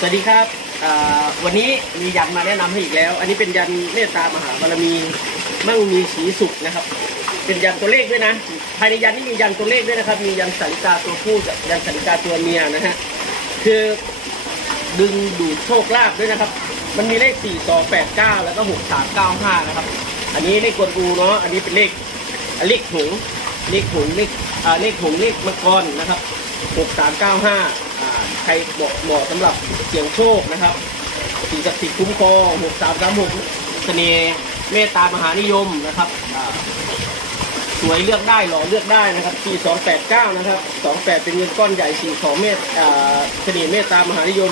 สวัสดีครับวันนี้มียันมาแนะนำให้อีกแล้ว อันนี้เป็นยันเมตตามหาบารมีมั่งมีสีสุขนะครับ เป็นยันตัวเลขด้วยนะ ภายในยันนี่มียันตัวเลขด้วยนะครับ มียันสาริกาตัวผู้กับยันสาริกาตัวเมียนะฮะคือดึงดูดโชคลาภด้วยนะครับ มันมีเลข 4 2 8 9 แล้วก็ 6 3 9 5 นะครับ อันนี้เลขกวนอูเนาะ อันนี้เป็นเลขอะเลขหงเลขหงเลขอ่าเลขหงเลขมังกรนะครับ 6 3 9 5 ใครเหมาะเหมาะสำหรับเสี่ยงโชคนะครับสิ่งศักดิ์สิทธิ์คุ้มครอง6 3 3 6เสน่ห์เมตตามหานิยมนะครับอ่าสวยเลือกได้หล่อเลือกได้นะครับ4289นะครับ28เป็นเงินก้อนใหญ่42เมตรอ่าเสน่ห์เมตตามหานิยม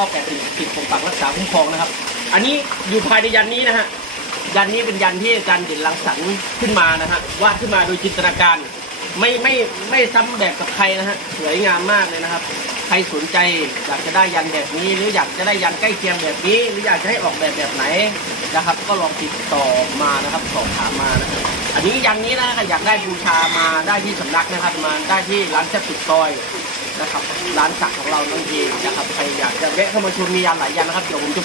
8998ติดปกปักรักษาคุ้มครองนะครับ อันนี้อยู่ภายในยันนี้นะฮะยันนี้เป็นยันที่อาจารย์เด่นรังสรรค์ขึ้นมานะฮะวาดขึ้นมาโดยจินตนาการ ไม่ไม่ไม่ซ้ำแบบกับใครนะฮะสวยงามมากเลยนะครับ ใครสนใจอยากจะได้ยันแบบนี้ หรืออยากจะได้ยันใกล้เคียงแบบนี้ หรืออยากจะให้ออกแบบแบบไหนนะครับ ก็ลองติดต่อมานะครับสอบถามมานะครับอันนี้ยันนี้นะอยากได้บูชามาได้ที่สำนักนะครับ มาได้ที่ร้านแซ่บสุดซอยนะครับร้านสักของเรานั่นเองนะครับใครอยากจะแวะเข้ามาชมมียันหลายยันนะครับเดี๋ยวผมจะ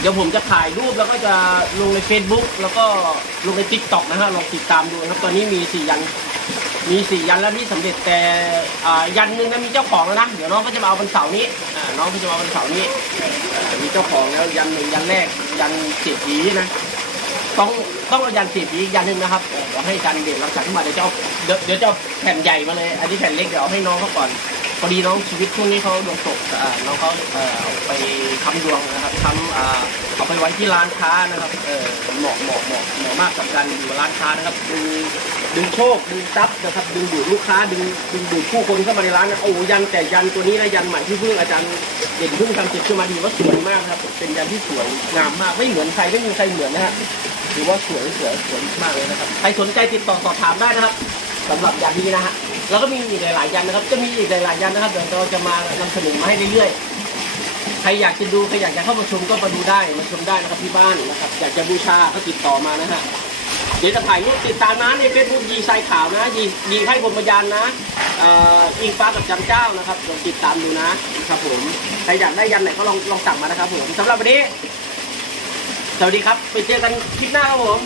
เดี๋ยวผมจะถ่ายรูปแล้วก็จะลงใน Facebook แล้วก็ลงใน t ิ k t o k นะฮะลองติดตามดูนะครับตอนนี้มีสี่ยัน มีสี่ยันแล้วที่สำเร็จแต่ยันหนึ่งนะมีเจ้าของแล้วนะเดี๋ยวน้องก็จะมาเอาวันเสาร์นี้น้องก็จะมาเอาวันเสาร์นี้มีเจ้าของแล้วยันหนึ่งยันแรกยันเศรษฐีนะต้องต้องเอายันสีผีอีกยันหนึ่งนะครับเออเดี๋ยวให้ยันเด่นรักษาขึ้นมาเดี๋ยวจะเอาเดี๋ยวเจะเอาแผ่นใหญ่มาเลยอันนี้แผ่นเล็กเดี๋ยวเอาให้น้องเขาก่อนพอดีน้องชีวิตช่วงนี้เขาดวงตกน้องเขาเอาไปค้ำดวงนะครับค้ำ ไปไว้ที่ร้านค้านะครับ เออเหมาะเหมาะเหมาะเหมาะมากกับการอยู่ร้านค้านะครับ ดึงดึงโชคดึงทรัพย์นะครับ ดึงดูดลูกค้าดึงดึงดูดผู้คนเข้ามาในร้านนะโอ้ยันแต่ยันตัวนี้นะยันใหม่ที่เพิ่งอาจารย์เด่นเพิ่งทำเสร็จขึ้นมาดีว่าสวยมากครับ เป็นยันที่สวยงามมากไม่เหมือนใครไม่มีใครเหมือนนะฮะถือว่าสวยสวยสวยมากเลยนะครับใครสนใจติดต่อสอบถามได้นะครับสำหรับยันนี้นะฮะแล้วก็มีอีกหลายๆยันนะครับ จะมีอีกหลายๆยันนะครับเดี๋ยวเราจะมานำเสนอมาให้เรื่อยๆ รอยากจะดูใครอยากจะเข้ามาชมก็มาดูได้มาชมได้นะครับที่บ้านนะครับอยากจะบูชาก็ติดต่อมานะฮะเดี๋ยวจะถ่ายรูปติดตามนะในเฟซบุ๊กยีทรายขาวนะยียีให้บนพยานนะอิงฟ้ากับจันเจ้านะครับลองติดตามดูนะครับผมใครอยากได้ยันไหนก็ลองลองสั่งมานะครับผมสำหรับวันนี้สวัสดีครับไปเจอกันคลิปหน้าครับผม